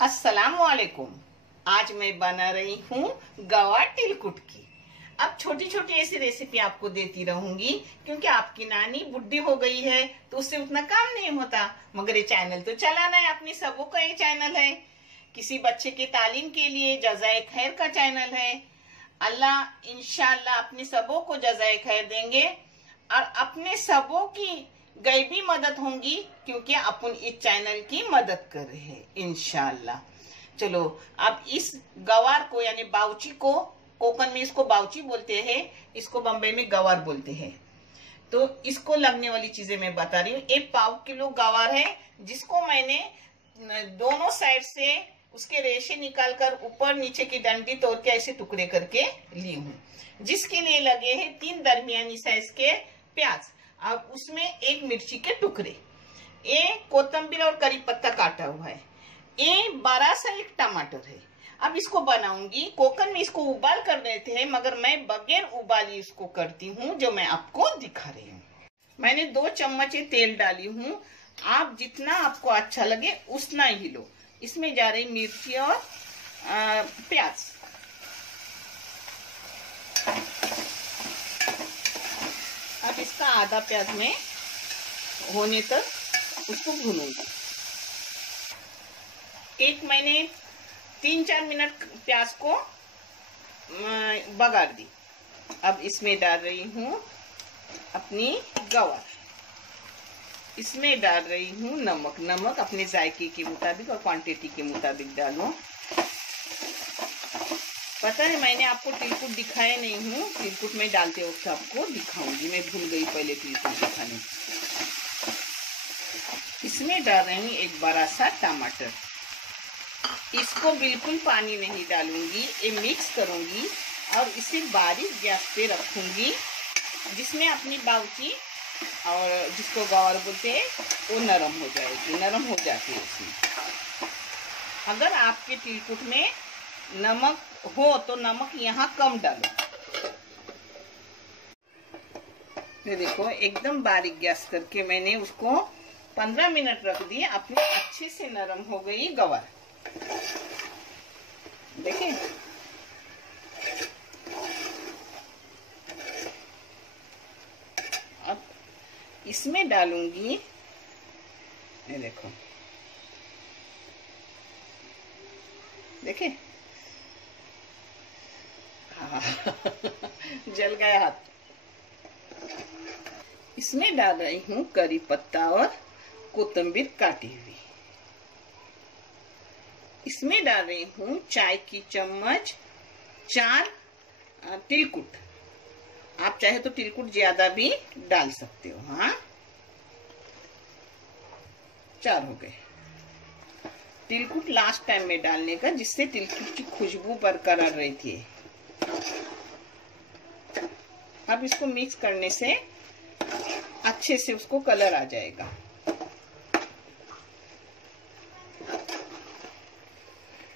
अस्सलामुअलैकुम। आज मैं बना रही हूँ गवार तिलकुट की। अब छोटी छोटी ऐसी रेसिपी आपको देती रहूंगी क्योंकि आपकी नानी बुढ़ी हो गई है तो उससे उतना काम नहीं होता, मगर ये चैनल तो चलाना है, अपनी सबों का ये चैनल है। किसी बच्चे के तालीम के लिए जज़ाए खैर का चैनल है। अल्लाह इंशाअल्लाह अपने सबों को जज़ाए खैर देंगे और अपने सबों की गैबी मदद होंगी क्योंकि अपन इस चैनल की मदद कर रहे हैं इंशाअल्लाह। चलो अब इस गवार को यानी बाउची को, कोकन में इसको बाउची बोलते हैं, इसको बम्बई में गवार बोलते हैं। तो इसको लगने वाली चीजें मैं बता रही हूँ। 1 पाव किलो गवार है जिसको मैंने दोनों साइड से उसके रेशे निकालकर ऊपर नीचे की डंडी तोड़ के ऐसे टुकड़े करके ली हूँ। जिसके लिए लगे हैं 3 दरमियानी साइज के प्याज, अब उसमें 1 मिर्ची के टुकड़े, एक कोतंबीर और करी पत्ता काटा हुआ है, एक बड़ा सा एक टमाटर है। अब इसको बनाऊंगी। कोकन में इसको उबाल कर रहे थे मगर मैं बगैर उबाली इसको करती हूँ, जो मैं आपको दिखा रही हूँ। मैंने 2 चम्मच तेल डाली हूँ। आप जितना आपको अच्छा लगे उतना ही लो। इसमें जा रही मिर्ची और प्याज। अब इसका आधा प्याज में होने तक उसको भूनूंगी। मैंने 3-4 मिनट प्याज को बघार दी। अब इसमें डाल रही हूँ अपनी गवार। इसमें डाल रही हूँ नमक अपने जायके के मुताबिक और क्वांटिटी के मुताबिक डालो। पता है मैंने आपको तिलकुट दिखाया नहीं हूँ, तिलकुट में डालते वक्त आपको दिखाऊंगी, मैं भूल गई पहले तिलकुट दिखाने। इसमें डाल रही हूँ 1 बड़ा सा टमाटर। इसको बिल्कुल पानी नहीं डालूंगी, ये मिक्स करूंगी और इसे बारीक गैस पे रखूंगी जिसमें अपनी बाउची और जिसको गवार बोलते हैं वो नरम हो जाएगी, नरम हो जाती है उसमें। अगर आपके तिलकुट में नमक हो तो नमक यहाँ कम डालो। ये देखो एकदम बारीक गैस करके मैंने उसको 15 मिनट रख दिए। अपनी अच्छे से नरम हो गई गवार। देखिए अब इसमें डालूंगी, ये देखो, देखिए जल गया हाथ। इसमें डाल रही हूँ करी पत्ता और कोतंबीर काटी हुई। इसमें डाल रही हूँ चाय की चम्मच 4 तिलकुट। आप चाहे तो तिलकुट ज्यादा भी डाल सकते हो। हाँ 4 हो गए। तिलकुट लास्ट टाइम में डालने का जिससे तिलकुट की खुशबू बरकरार रहती है। अब इसको मिक्स करने से अच्छे से उसको कलर आ जाएगा।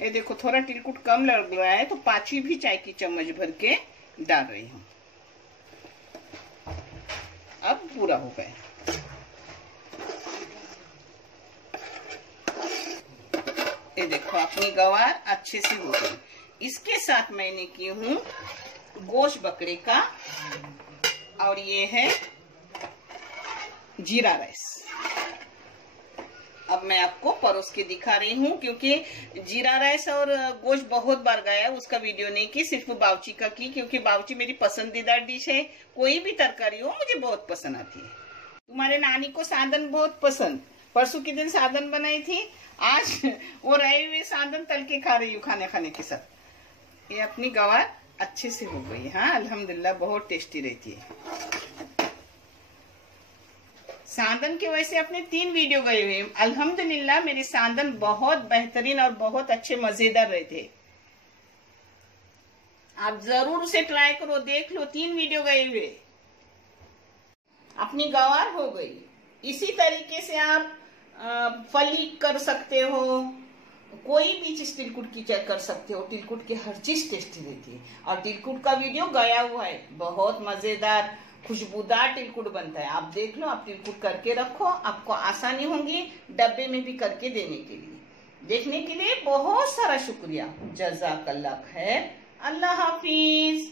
ये देखो थोड़ा तिलकुट कम लग रहा है तो 5वीं भी चाय की चम्मच भर के डाल रही हूँ। अब पूरा हो गया। ये देखो अपनी गवार अच्छे से हो गई। इसके साथ मैंने की हूँ गोश्त बकरे का और ये है जीरा राइस। अब मैं आपको परोस के दिखा रही हूँ क्योंकि जीरा राइस और गोश्त बहुत बार गया, उसका वीडियो नहीं की, सिर्फ बाउची का की क्योंकि बाउची मेरी पसंदीदा डिश है। कोई भी तरकारी हो मुझे बहुत पसंद आती है। तुम्हारे नानी को साधन बहुत पसंद, परसों के दिन साधन बनाई थी, आज वो रहे हुए साधन तल के खा रही हूँ खाने के साथ। ये अपनी गवार अच्छे से हो गई। हाँ अल्हम्दुलिल्लाह बहुत टेस्टी रहती है। साधन के वैसे अपने 3 वीडियो गए हुए, अल्हम्दुलिल्लाह मेरे साधन बहुत बेहतरीन और बहुत अच्छे मजेदार रहते। आप जरूर उसे ट्राई करो, देख लो, 3 वीडियो गए हुए। अपनी गवार हो गई। इसी तरीके से आप फली कर सकते हो, कोई भी चीज तिलकुट की चेक कर सकते हो। तिलकुट की हर चीज टेस्टी रहती है और तिलकुट का वीडियो गया हुआ है, बहुत मजेदार खुशबूदार तिलकुट बनता है। आप देख लो, आप तिलकुट करके रखो, आपको आसानी होगी डब्बे में भी करके देने के लिए। देखने के लिए बहुत सारा शुक्रिया। जज़ाकल्लाह खैर। अल्लाह हाफिज।